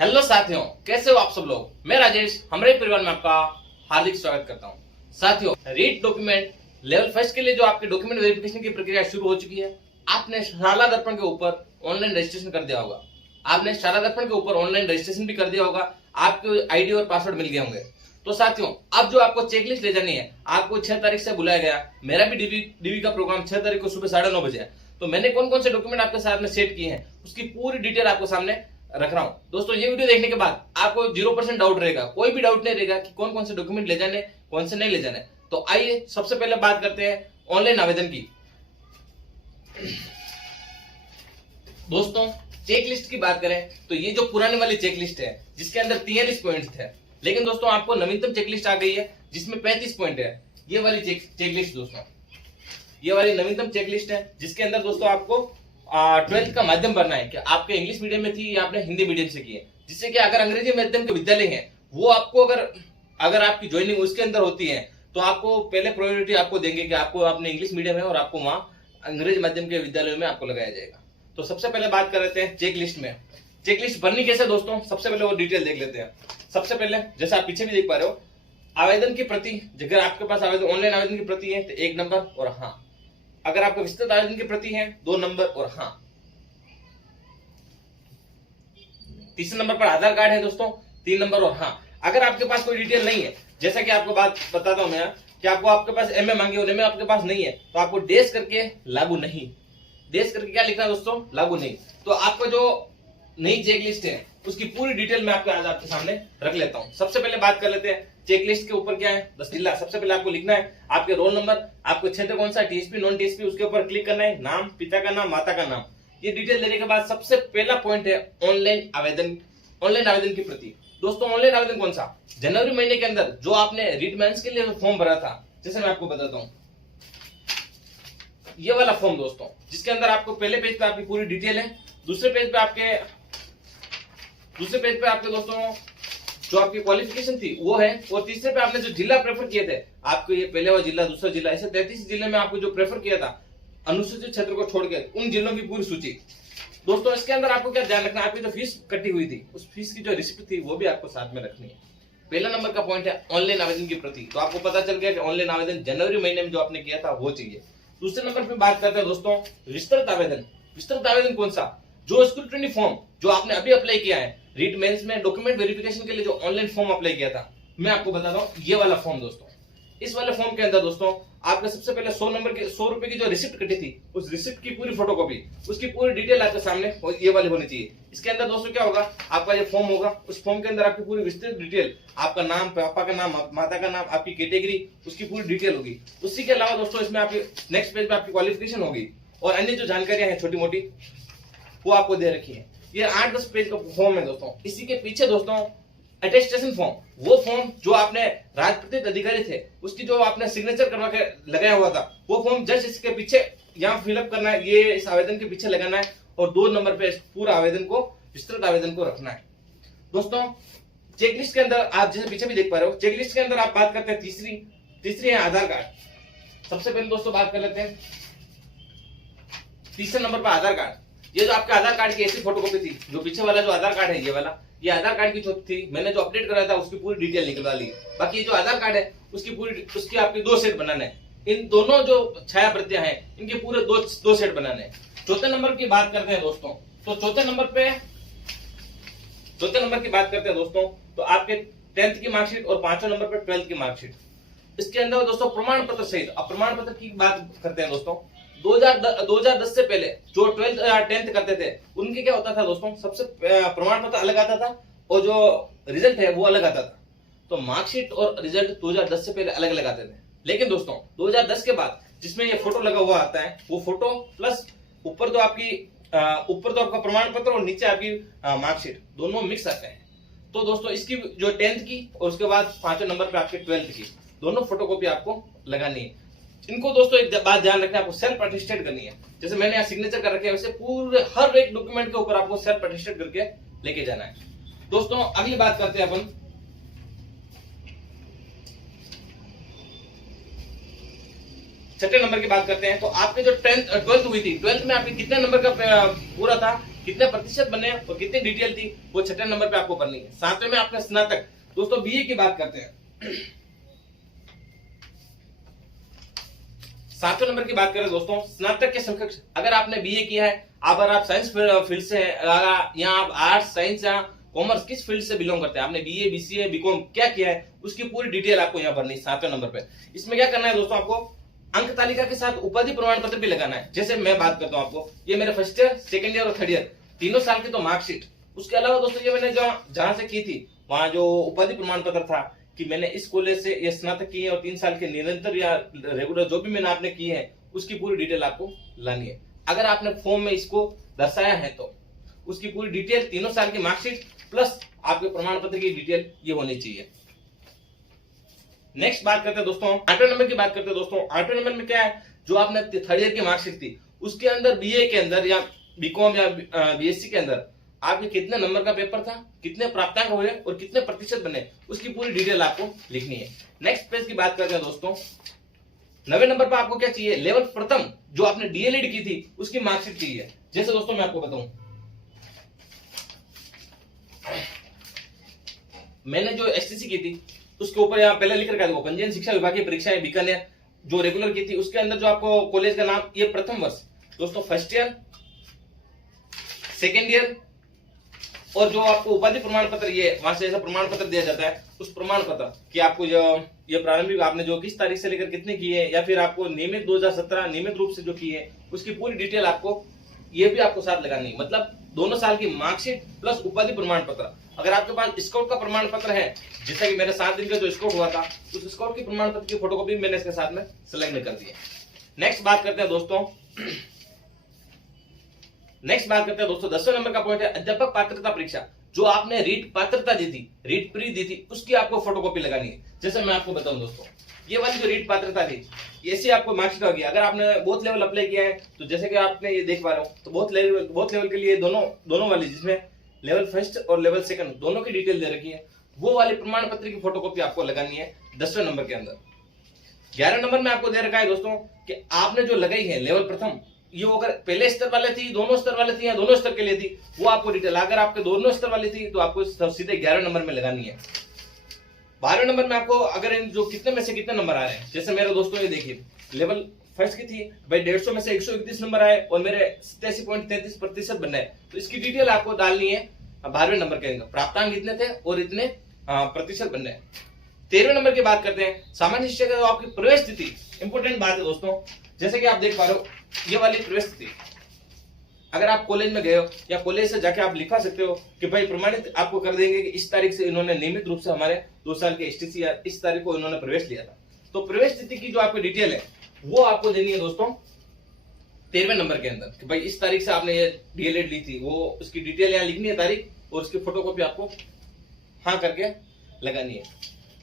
Hello साथियों, कैसे हो आप सब लोग। मैं राजेश हमारे परिवार में आपका हार्दिक स्वागत करता हूं। साथियों, रीड डॉक्यूमेंट लेवल फर्स्ट के लिए जो आपके डॉक्यूमेंट वेरिफिकेशन की प्रक्रिया शुरू हो चुकी है। आपने शाला दर्पण के ऊपर ऑनलाइन रजिस्ट्रेशन कर दिया होगा। आपने शाला दर्पण के ऊपर ऑनलाइन रजिस्ट्रेशन भी कर दिया होगा। आपको आईडी और पासवर्ड मिल गए होंगे। तो साथियों, अब जो आपको चेकलिस्ट ले जानी है, आपको 6 तारीख से बुलाया गया। मेरा भी डीवी का प्रोग्राम 6 तारीख को सुबह 9:30 बजे है। तो मैंने कौन कौन से डॉक्यूमेंट आपके साथ में सेट किए हैं उसकी पूरी डिटेल आपको सामने रख रहा हूं। दोस्तों, ये वीडियो देखने के बाद आपको 0% डाउट रहेगा, कोई भी डाउट नहीं रहेगा कि कौन कौन से डॉक्यूमेंट ले जाने, कौन से नहीं ले जाने। तो आइए सबसे पहले बात करते हैं ऑनलाइन आवेदन की। दोस्तों, चेकलिस्ट की बात करें तो ये जो पुराने वाली चेकलिस्ट है जिसके अंदर 43 पॉइंट थे, लेकिन दोस्तों आपको नवीनतम चेकलिस्ट आ गई है जिसमें 35 पॉइंट है। ये वाली चेकलिस्ट दोस्तों, ये वाली नवीनतम चेकलिस्ट है जिसके अंदर दोस्तों आपको 12th का माध्यम भरना है कि आपके इंग्लिश मीडियम में थी या आपने हिंदी मीडियम से की है। जिससे कि अगर अंग्रेजी माध्यम के विद्यालय हैं वो आपको अगर आपकी ज्वाइनिंग उसके अंदर होती है तो आपको पहले प्रायोरिटी आपको देंगे कि आपको अपने इंग्लिश मीडियम है और आपको वहां अंग्रेजी माध्यम के विद्यालयों में आपको लगाया जाएगा। तो सबसे पहले बात कर लेते हैं चेकलिस्ट में। चेकलिस्ट भरनी कैसे दोस्तों, सबसे पहले वो डिटेल देख लेते हैं। सबसे पहले जैसे आप पीछे भी देख पा रहे हो, आवेदन की प्रति, अगर आपके पास ऑनलाइन आवेदन की प्रति है तो 1 नंबर और हाँ। अगर आपको विस्तृत आवेदन की प्रति है 2 नंबर और हाँ। तीसरे नंबर पर आधार कार्ड है दोस्तों, 3 नंबर और हाँ। अगर आपके पास कोई डिटेल नहीं है, जैसा कि आपको बात बताता हूं मैं कि आपके पास एमए मांगी और एमए आपके पास नहीं है, तो आपको डेश करके लागू नहीं, डेश करके क्या लिखना है दोस्तों, लागू नहीं। तो आपका जो नई चेकलिस्ट है उसकी पूरी डिटेल मैं आज आपके सामने रख लेता हूं। सबसे पहले बात कर लेते हैं चेकलिस्ट के ऊपर क्या है, 10 जिला। सबसे पहले आपको लिखना है आपके रोल नंबर, आपको क्षेत्र कौन सा, टीएसपी नॉन टीएसपी, उसके ऊपर क्लिक करना है, नाम, पिता का नाम, माता का नाम। ये डिटेल देने के बाद सबसे पहला पॉइंट है ऑनलाइन आवेदन। ऑनलाइन आवेदन की प्रति दोस्तों, ऑनलाइन आवेदन कौन सा, जनवरी महीने के अंदर जो आपने रीड मेंस के लिए फॉर्म भरा था, जैसे मैं आपको बताता हूं ये वाला फॉर्म दोस्तों, जिसके अंदर आपको पहले पेज पे आपकी पूरी डिटेल है, दूसरे पेज पे आपके दोस्तों जो आपकी क्वालिफिकेशन थी वो है, और तीसरे पे आपने जो जिला प्रेफर किए थे, आपको ये पहले वाला जिला, दूसरा जिला, ऐसे 33 जिले में आपको जो प्रेफर किया था अनुसूचित क्षेत्र को छोड़कर, उन जिलों की पूरी सूची। दोस्तों, इसके अंदर आपको क्या ध्यान रखना है, आपकी जो फीस कटी हुई थी उस फीस की जो रिसिप्ट थी वो भी आपको साथ में रखनी है। पहला नंबर का पॉइंट है ऑनलाइन आवेदन की प्रति। तो आपको पता चल गया कि ऑनलाइन आवेदन जनवरी महीने में जो आपने किया था वो चाहिए। दूसरे नंबर पे बात करते हैं दोस्तों विस्तृत आवेदन। विस्तृत आवेदन कौन सा, जो स्क्रूटनी फॉर्म जो आपने अभी अप्लाई किया है रीड मेंस में डॉक्यूमेंट वेरिफिकेशन के लिए, जो ऑनलाइन फॉर्म अप्लाई किया था, मैं आपको बताता हूं ये वाला फॉर्म दोस्तों। इस वाले फॉर्म के अंदर दोस्तों आपने सबसे पहले 100 रुपए की जो रिसिप्ट कटी थी उस रिसिप्ट की पूरी फोटोकॉपी, उसकी पूरी डिटेल आपके सामने ये वाली होनी चाहिए। इसके अंदर दोस्तों क्या होगा, आपका ये फॉर्म होगा, उस फॉर्म के अंदर आपकी पूरी विस्तृत डिटेल, आपका नाम, पापा का नाम, माता का नाम, आपकी कैटेगरी, उसकी पूरी डिटेल होगी। उसी के अलावा दोस्तों इसमें आपकी नेक्स्ट पेज पे आपकी क्वालिफिकेशन होगी और अन्य जो जानकारियां हैं छोटी मोटी वो आपको दे रखी है। ये 8-10 पेज का फॉर्म है दोस्तों। इसी के पीछे दोस्तों अटेस्टेशन फॉर्म, वो फॉर्म जो आपने राजपत्रित अधिकारी थे उसकी जो आपने सिग्नेचर करवा के लगाया हुआ था, वो फॉर्म जस्ट इसके पीछे यहाँ फिलअप करना है, ये इस आवेदन के पीछे लगाना है और 2 नंबर पे पूरा आवेदन को, विस्तृत आवेदन को रखना है। दोस्तों, चेकलिस्ट के अंदर आप जैसे पीछे भी देख पा रहे हो, चेकलिस्ट के अंदर आप बात करते हैं तीसरी है आधार कार्ड। सबसे पहले दोस्तों बात कर लेते हैं तीसरे नंबर पर आधार कार्ड। ये जो आपके आधार कार्ड की ऐसी फोटोकॉपी थी, जो पीछे वाला जो आधार कार्ड है ये वाला, ये आधार कार्ड की जो थी, मैंने जो अपडेट कराया था उसकी पूरी डिटेल निकलवा ली। बाकी ये जो आधार कार्ड है उसकी आपकी 2 सेट बनाने हैं। इन दोनों जो छाया प्रतियां हैं इनके पूरे दो सेट बनाने हैं। चौथे नंबर की बात करते हैं दोस्तों, तो चौथे नंबर की बात करते हैं दोस्तों, तो आपके 10th की मार्कशीट और 5वें नंबर पर 12th की मार्कशीट। इसके अंदर दोस्तों प्रमाण पत्र सहित, अब प्रमाण पत्र की बात करते हैं दोस्तों, 2010 से पहले जो 12th या 10th करते थे उनके क्या होता था दोस्तों, सबसे प्रमाण पत्र अलग आता था और जो रिजल्ट है वो अलग आता था। तो मार्कशीट और रिजल्ट 2010 से पहले अलग अलग आते थे, लेकिन दोस्तों 2010 के बाद जिसमें ये फोटो लगा हुआ आता है, वो फोटो प्लस ऊपर तो आपका प्रमाण पत्र और नीचे आपकी मार्कशीट दोनों मिक्स आते हैं। तो दोस्तों इसकी जो 10th की और उसके बाद 5वें नंबर पे आपके 12th की दोनों फोटोकॉपी आपको लगानी है। इनको दोस्तों एक बात ध्यान रखना है, आपको सेल्फ अटेस्टेड करनी है। जैसे मैंने यहाँ सिग्नेचर कर रखे हैं वैसे पूरे हर एक डॉक्यूमेंट के ऊपर आपको सेल्फ अटेस्टेड करके लेके जाना है। दोस्तों अगली बात करते हैं अपन 6 नंबर की बात करते हैं। तो आपके जो 12th हुई थी, 12th में आपके कितने नंबर का पूरा था, कितने प्रतिशत बने और कितनी डिटेल थी वो 6 नंबर पे आपको करनी है। 7वें में आपने स्नातक। दोस्तों बीए की बात करते हैं। 7वें नंबर की बात करें दोस्तों, स्नातक के समकक्ष अगर आपने बीए किया है, अगर आप साइंस फील्ड से हैं, अगर यहाँ आप आर्ट्स, साइंस या कॉमर्स किस फील्ड से बिलोंग करते हैं, आपने बीए, बीसीए, बीकॉम क्या किया है, उसकी पूरी डिटेल आपको यहाँ भरनी है 7वें नंबर पे। इसमें क्या करना है दोस्तों, आपको अंक तालिका के साथ उपाधि प्रमाण पत्र भी लगाना है। जैसे मैं बात करता हूँ आपको, ये मेरे फर्स्ट ईयर, सेकंड ईयर और थर्ड ईयर तीनों साल की तो मार्कशीट, उसके अलावा दोस्तों ये मैंने जहां से की थी वहां जो उपाधि प्रमाण पत्र था कि मैंने इस कॉलेज से ये स्नातक की है और 3 साल के निरंतर या रेगुलर जो भी मैंने आपने की है उसकी पूरी डिटेल आपको लानी है। अगर आपने फॉर्म में इसको दर्शाया है तो उसकी पूरी डिटेल, तीनों साल की मार्कशीट प्लस आपके प्रमाण पत्र की डिटेल ये होनी चाहिए। नेक्स्ट बात करते हैं दोस्तों 8वें नंबर की बात करते हैं दोस्तों। 8वें नंबर में क्या है, जो आपने थर्ड ईयर की मार्कशीट थी उसके अंदर बीए के अंदर या बीकॉम या बीएससी के अंदर आपके कितने नंबर का पेपर था, कितने प्राप्तांक हुए और कितने प्रतिशत बने, उसकी पूरी डिटेल आपको लिखनी है। नेक्स्ट पेज की बात करते हैं दोस्तों। 9वें नंबर पर आपको क्या चाहिए, लेवल प्रथम जो आपने डीएलएड की थी उसकी मार्कशीट चाहिए। जैसे दोस्तों मैं आपको बताऊं, मैंने जो एसटीसी की थी उसके ऊपर यहाँ पहले लिख रखा था पंजीयन शिक्षा विभागीय परीक्षाएं बीकानेर जो रेगुलर की थी, उसके अंदर जो आपको कॉलेज का नाम, ये प्रथम वर्ष दोस्तों, फर्स्ट ईयर, सेकेंड ईयर और जो आपको उपाधि प्रमाण पत्र, ये वहां से ऐसा प्रमाण पत्र दिया जाता है, उस प्रमाण पत्र कि आपको जो ये प्रारंभिक आपने जो किस तारीख से लेकर कितने किए या फिर आपको नियमित 2017 नियमित रूप से जो किए उसकी पूरी डिटेल आपको ये भी आपको साथ लगानी है। मतलब दोनों साल की मार्कशीट प्लस उपाधि प्रमाण पत्र। अगर आपके पास स्काउट का प्रमाण पत्र है, जैसा कि मेरे 7 दिन का जो स्काउट हुआ था, उस स्काउट की प्रमाण पत्र की फोटोकॉपी मैंने इसके साथ में सेलेक्ट कर दी है। नेक्स्ट बात करते हैं दोस्तों 10वें नंबर का पॉइंट है अध्यापक पात्रता परीक्षा। जो आपने रीट पात्रता दी थी, रीट प्री दी थी, उसकी आपको फोटोकॉपी लगानी है। जैसे मैं आपको बताऊं दोस्तों, ये वाली जो रीट पात्रता थी, ऐसी आपको मार्कशीट होगी। अगर आपने बोथ लेवल अप्लाई किया है तो जैसे कि आपने ये देख पा रहे हो, तो बोथ लेवल के लिए दोनों वाली, जिसमें लेवल फर्स्ट और लेवल सेकंड दोनों की डिटेल दे रखी है, वो वाले प्रमाण पत्र की फोटोकॉपी आपको लगानी है 10वें नंबर के अंदर। 11वें नंबर में आपको दे रखा है दोस्तों कि आपने जो लगाई है लेवल प्रथम, ये अगर पहले स्तर वाले थी, दोनों स्तर वाले थी या दोनों स्तर के लिए थी, वो आपको डिटेल, अगर आपके दोनों स्तर वाली थी तो आपको सीधे 11वें नंबर में लगानी है। 12वें नंबर में आपको अगर इन जो कितने में से कितने नंबर आ रहे हैं, जैसे मेरे दोस्तों ये देखिए लेवल फर्स्ट की थी भाई 150 में से 131 नंबर आए और मेरे 87.33% बनना है, तो इसकी डिटेल आपको डालनी है 12वें नंबर के अंदर। प्राप्तांक इतने थे और इतने प्रतिशत बनना है। 13वें नंबर की बात करते हैं सामान्य शिक्षा का आपकी प्रवेश स्थिति, इंपोर्टेंट बात है दोस्तों। जैसे कि आप देख पा रहे हो ये वाली प्रवेश स्थिति, अगर आप कॉलेज में गए हो या कॉलेज से जाके आप लिखा सकते हो कि भाई प्रमाणित आपको कर देंगे कि इस तारीख से इन्होंने नियमित रूप से हमारे 2 साल के एसटीसी या इस तारीख को इन्होंने प्रवेश लिया था। तो प्रवेश स्थिति की जो आपकी डिटेल है वो आपको देनी है दोस्तों 13वें नंबर के अंदर कि भाई इस तारीख से आपने ये डीएलएड ली थी, वो उसकी डिटेल यहाँ लिखनी है तारीख, और उसकी फोटोकॉपी आपको हाँ करके लगानी है।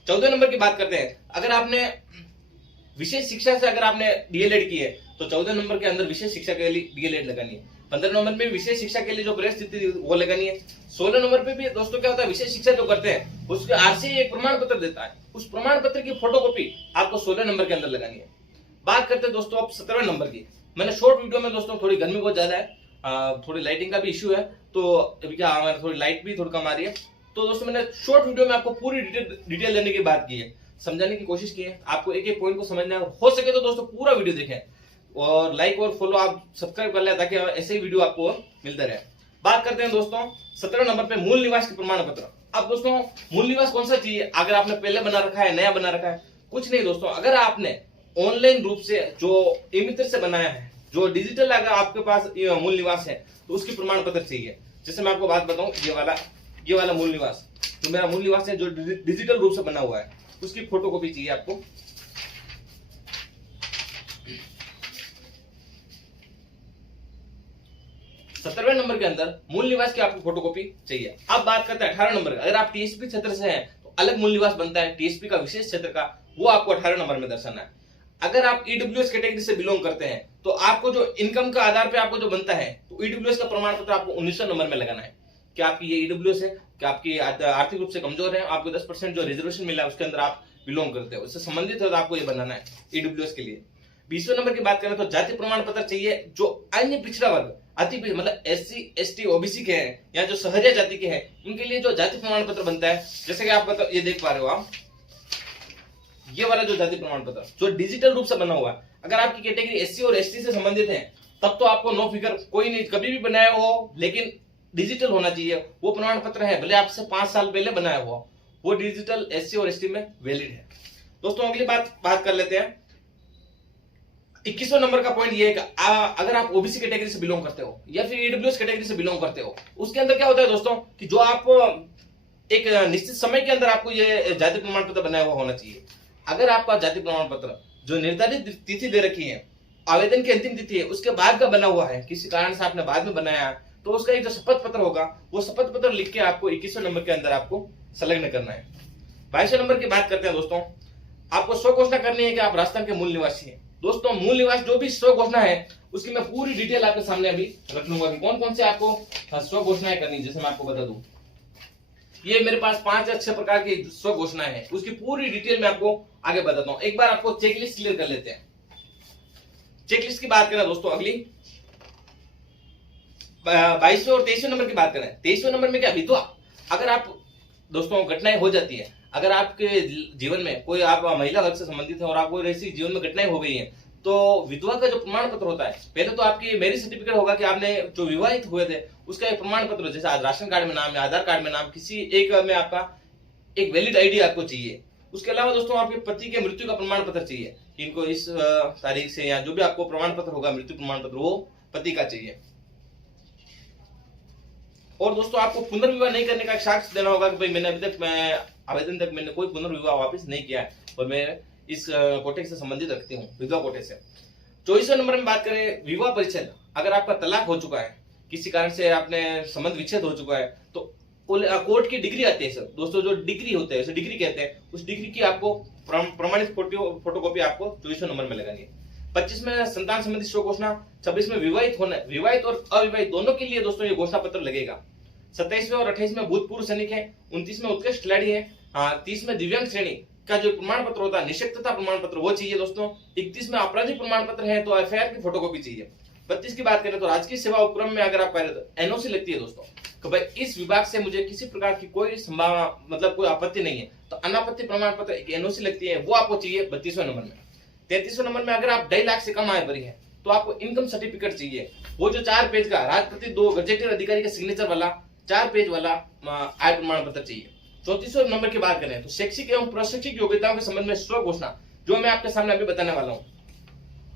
14वें नंबर की बात करते हैं, अगर आपने विशेष शिक्षा से अगर आपने डीएलएड की है तो 14 नंबर के अंदर विशेष शिक्षा के लिए डीएलएड लगानी है। 15 नंबर में विशेष शिक्षा के लिए जो प्रवेश स्थिति वो लगानी है। 16 नंबर पे भी दोस्तों क्या होता है, विशेष शिक्षा जो करते हैं उसके आरसीआई एक प्रमाण पत्र देता है, उस प्रमाण पत्र की फोटोकॉपी आपको 16 नंबर के अंदर लगानी है। बात करते हैं दोस्तों अब 17वें नंबर की। मैंने शॉर्ट वीडियो में दोस्तों, थोड़ी गर्मी बहुत ज्यादा है, थोड़ी लाइटिंग का भी इश्यू है, तो अभी क्या हमारे थोड़ी लाइट भी थोड़ी कम आ रही है, तो दोस्तों मैंने शॉर्ट वीडियो में आपको पूरी डिटेल देने की बात की है, समझाने की कोशिश की है, आपको एक एक पॉइंट को समझना है। हो सके तो दोस्तों पूरा वीडियो देखें और लाइक और फॉलो आप सब्सक्राइब कर ले ताकि ऐसे ही वीडियो आपको मिलते रहे। बात करते हैं दोस्तों 17वें नंबर पे मूल निवास के प्रमाण पत्र। अब दोस्तों मूल निवास कौन सा चाहिए, अगर आपने पहले बना रखा है, नया बना रखा है, कुछ नहीं दोस्तों, अगर आपने ऑनलाइन रूप से जो ई-मित्र से बनाया है, जो डिजिटल अगर आपके पास मूल निवास है तो उसकी प्रमाण पत्र चाहिए। जैसे मैं आपको बात बताऊं, ये वाला मूल निवास जो मेरा मूल निवास है जो डिजिटल रूप से बना हुआ है, उसकी फोटोकॉपी चाहिए आपको। सत्रहवें नंबर के अंदर मूल निवास की आपको फोटोकॉपी चाहिए। अब बात करते हैं 18 नंबर का। अगर आप टीएसपी क्षेत्र से हैं तो अलग मूल निवास बनता है, टीएसपी का विशेष क्षेत्र का, वो आपको 18 नंबर में दर्शाना है। अगर आप ईडब्ल्यूएस कैटेगरी से बिलोंग करते हैं तो आपको जो इनकम का आधार पे आपको जो बनता है, तो ईडब्ल्यूएस का प्रमाण पत्र आपको 19वें नंबर में लगाना है कि आपकी ये ईडब्ल्यूएस है, कि आपकी आर्थिक रूप से कमजोर है, आपको 10% जो रिजर्वेशन मिला है उसके अंदर आप बिलोंग करते हो, उससे संबंधित है तो आपको ये बनाना है ईडब्ल्यूएस के लिए। 20वें नंबर की बात करें तो जाति प्रमाण पत्र चाहिए जो अन्य पिछड़ा वर्ग अति मतलब SC ST OBC के हैं या जो सहरिया जाति के हैं उनके लिए जो जाति प्रमाण पत्र बनता है, जैसे कि आप ये देख पा रहे हो आप, ये वाला जो जाति प्रमाण पत्र जो डिजिटल रूप से बना हुआ है, अगर आपकी कैटेगरी SC और ST से संबंधित है तब तो आपको नो फिगर कोई नहीं कभी भी बनाया हो, लेकिन डिजिटल होना चाहिए वो प्रमाण पत्र है, भले आपसे 5 साल पहले बनाया हुआ वो डिजिटल SC और ST में वैलिड है। दोस्तों अगली बात कर लेते हैं। 21वें नंबर का पॉइंट ये है कि अगर आप ओबीसी कैटेगरी से बिलोंग करते हो या फिर ईडब्ल्यूएस कैटेगरी से बिलोंग करते हो, उसके अंदर क्या होता है दोस्तों कि जो आप एक निश्चित समय के अंदर आपको ये जाति प्रमाण पत्र बनाया हुआ होना चाहिए। अगर आपका जाति प्रमाण पत्र जो निर्धारित तिथि दे रखी है, आवेदन की अंतिम तिथि है, उसके बाद का बना हुआ है, किसी कारण से आपने बाद में बनाया, तो उसका एक जो शपथ पत्र होगा वो शपथ पत्र लिख के आपको 21वें नंबर के अंदर आपको संलग्न करना है। 22वें नंबर की बात करते हैं दोस्तों, आपको स्व घोषणा करनी है कि आप राजस्थान के मूल निवासी हैं। दोस्तों मूल निवास जो भी स्व घोषणा है उसकी मैं पूरी डिटेल आपके सामने अभी रख लूंगा कि कौन कौन से आपको स्व घोषणाएं करनी है। जैसे मैं आपको बता दूं, ये मेरे पास 5 या 6 प्रकार की स्व घोषणाएं हैं, उसकी पूरी डिटेल मैं आपको आगे बताता हूं। एक बार आपको चेकलिस्ट क्लियर कर लेते हैं। चेकलिस्ट की बात करें दोस्तों, अगली 22वें और 23वें नंबर की बात करें। 23वें नंबर में क्या, विधवा। अगर आप दोस्तों घटनाएं हो जाती है, अगर आपके जीवन में कोई आप महिला वर्ग से संबंधित है और आपको ऐसी जीवन में घटनाएं हो गई हैं, तो विधवा का जो प्रमाण पत्र होता है, पहले तो आपकी मैरिज सर्टिफिकेट होगा कि आपने जो विवाहित हुए थे उसका एक प्रमाण पत्र, जैसे राशन कार्ड में नाम है, आधार कार्ड में नाम, किसी एक में आपका एक वैलिड आईडी आपको चाहिए। उसके अलावा दोस्तों आपके पति के मृत्यु का प्रमाण पत्र चाहिए कि इनको इस तारीख से या जो भी आपको प्रमाण पत्र होगा मृत्यु प्रमाण पत्र वो पति का चाहिए। और दोस्तों आपको पुनर्विवाह नहीं करने का एक साक्ष्य देना होगा कि भाई मैंने अभी तक आवेदन तक मैंने कोई पुनर्विवाह वापस नहीं किया है और मैं इस कोटे से संबंधित रखती हूँ, विधवा कोटे से। 24वें नंबर में बात करें विवाह परिच्छेद। अगर आपका तलाक हो चुका है, किसी कारण से आपने संबंध विच्छेद हो चुका है, तो कोर्ट की डिग्री आती है सर दोस्तों, जो डिग्री होते हैं उसे डिग्री कहते हैं, उस डिग्री की आपको प्रमाणित फोटोकॉपी आपको 24वें नंबर में लगानी है। 25 में संतान संबंधी स्व घोषणा। 26 में विवाहित और अविवाहित दोनों के लिए दोस्तों ये घोषणा पत्र लगेगा। 27वें और 28 में भूतपूर्व सैनिक है। 29 में उत्कृष्ट खिलाड़ी है। 30 में दिव्यांग श्रेणी का जो प्रमाण पत्र होता है, निःशक्तता प्रमाण पत्र, वो चाहिए दोस्तों। 31 में आपराधिक प्रमाण पत्र है तो एफआईआर की फोटोकॉपी चाहिए। 32 की बात करें तो राजकीय सेवा उपक्रम में अगर आप कार्यरत, एनओसी लगती है दोस्तों, तो भाई इस विभाग से मुझे किसी प्रकार की कोई संभावना मतलब कोई आपत्ति नहीं है, तो अनापत्ति प्रमाण पत्र एक एनओसी लगती है, वो आपको चाहिए 32वें नंबर में। 33वें नंबर में अगर आप 2.5 लाख से कम आय भरी है तो आपको इनकम सर्टिफिकेट चाहिए, वो जो 4 पेज का राजप्रति 2 गजेटेड अधिकारी के सिग्नेचर वाला 4 पेज वाला आय प्रमाण पत्र चाहिए। 34वें नंबर की बात करें तो शैक्षिक एवं प्रशिक्षिक योग्यताओं के संबंध में स्व घोषणा, जो मैं आपके सामने अभी बताने वाला हूँ।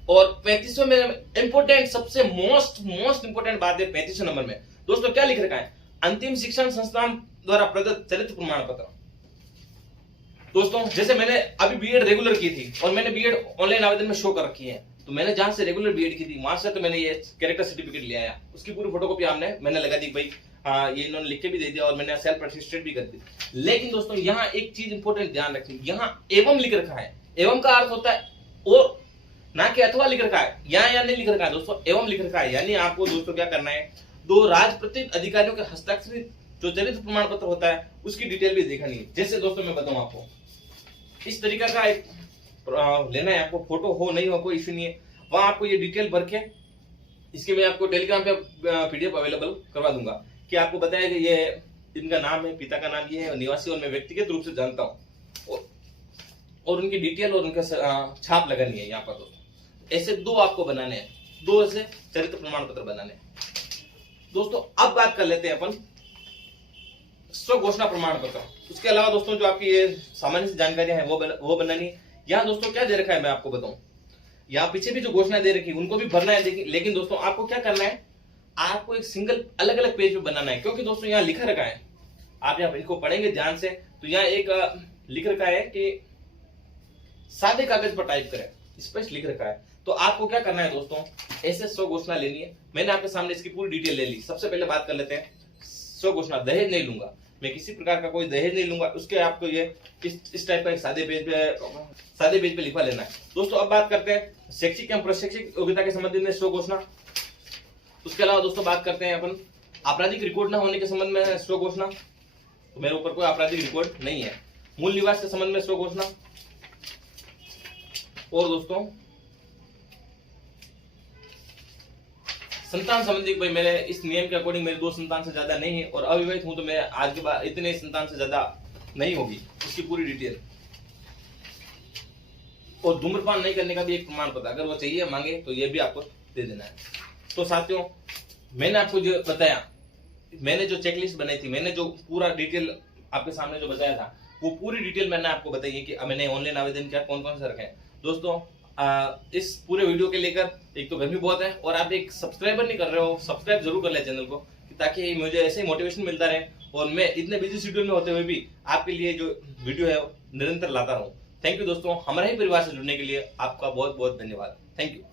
और 35वें में इंपोर्टेंट, सबसे मोस्ट इंपोर्टेंट बात है 35वें नंबर में दोस्तों क्या लिख रखा है, अंतिम शिक्षण संस्थान द्वारा प्रदत्त चरित्र प्रमाण पत्र। दोस्तों जैसे मैंने अभी बीएड रेगुलर की थी और मैंने बीएड ऑनलाइन आवेदन में शो कर रखी है, तो मैंने जहां से रेगुलर बीएड की थी वहां से तो मैंने ये कैरेक्टर सर्टिफिकेट ले आया, उसकी पूरी फोटोकॉपी मैंने लगा दी भाई, ये इन्होंने लिख के भी दे दिया और मैंने सेल्फ अटेस्टेड भी कर दी। लेकिन दोस्तों यहाँ एक चीज इंपोर्टेंट ध्यान रखें, यहाँ एवं लिख रखा है, एवं का अर्थ होता है और ना कि अथवा लिख रखा है, या नहीं लिख रखा है दोस्तों, एवं लिख रखा है। यानी आपको दोस्तों क्या करना है, 2 राजप्रतिनिधि अधिकारियों के हस्ताक्षरित जो चरित्र प्रमाण पत्र होता है उसकी डिटेल भी देखनी है। जैसे दोस्तों मैं बताऊं आपको, इस तरीका का एक लेना है आपको, फोटो हो नहीं हो कोई इश्यू नहीं है, वहां आपको ये डिटेल भर के इसके मैं आपको टेलीग्राम पे पीडीएफ अवेलेबल करवा दूंगा कि आपको बताया कि ये इनका नाम है, पिता का नाम ये है, निवासी और मैं व्यक्तिगत रूप से जानता हूँ, और उनकी डिटेल और उनका छाप लगानी है यहाँ पर दोस्तों। ऐसे 2 आपको बनाने हैं, 2 ऐसे चरित्र प्रमाण पत्र बनाने हैं दोस्तों। अब बात कर लेते हैं अपन स्व घोषणा प्रमाण पत्र। उसके अलावा दोस्तों जो आपकी ये सामान्य सी जानकारियां हैं वो बनानी है। यहाँ दोस्तों क्या दे रखा है मैं आपको बताऊं, यहाँ पीछे भी जो घोषणा दे रखी है उनको भी भरना है, लेकिन दोस्तों आपको क्या करना है, आपको एक सिंगल अलग अलग पेज पे बनाना है, क्योंकि दोस्तों यहाँ लिखा रखा है, आप यहाँ इनको पढ़ेंगे ध्यान से तो यहाँ एक लिख रखा है कि सादे कागज पर टाइप करें, स्पष्ट लिख रखा है। तो आपको क्या करना है दोस्तों, ऐसे स्व घोषणा लेनी है। मैंने आपके सामने इसकी पूरी डिटेल ले ली। सबसे पहले बात कर लेते हैं स्व घोषणा। दहेज नहीं लूंगा मैं, किसी प्रकार का कोई दहेज नहीं लूंगा, उसके आपको ये इस टाइप का एक सादे पेज पे लिखवा लेना है दोस्तों। अब बात करते हैं शैक्षिक एवं प्रशिक्षिक योग्यता के संबंध में स्व घोषणा। उसके अलावा दोस्तों बात करते हैं अपन आपराधिक रिकॉर्ड न होने के संबंध में स्व घोषणा, तो मेरे ऊपर कोई आपराधिक रिकॉर्ड नहीं है। मूल निवास के संबंध में स्व घोषणा, और दोस्तों संतान संबंधी भाई मेरे इस नियम के अकॉर्डिंग मेरे 2 संतान से ज्यादा नहीं है और अविवाहित हूं तो मैं आज के बाद इतने संतान से ज्यादा नहीं होगी, इसकी पूरी डिटेल। और धूम्रपान नहीं करने का भी एक प्रमाण पत्र, अगर वो चाहिए मांगे तो ये भी आपको दे देना है। तो साथियों, मैंने आपको जो बताया, मैंने जो चेकलिस्ट बनाई थी, मैंने जो पूरा डिटेल आपके सामने जो बताया था, वो पूरी डिटेल मैंने आपको बताई है कि मैंने ऑनलाइन आवेदन किया, कौन कौन से रखे हैं। दोस्तों इस पूरे वीडियो के लेकर, एक तो गर्मी बहुत है और आप एक सब्सक्राइबर नहीं कर रहे हो, सब्सक्राइब जरूर कर ले चैनल को, ताकि मुझे ऐसे ही मोटिवेशन मिलता रहे और मैं इतने बिजी शेड्यूल में होते हुए भी आपके लिए जो वीडियो है निरंतर लाता रहूं। थैंक यू दोस्तों, हमारे ही परिवार से जुड़ने के लिए आपका बहुत बहुत धन्यवाद। Thank you.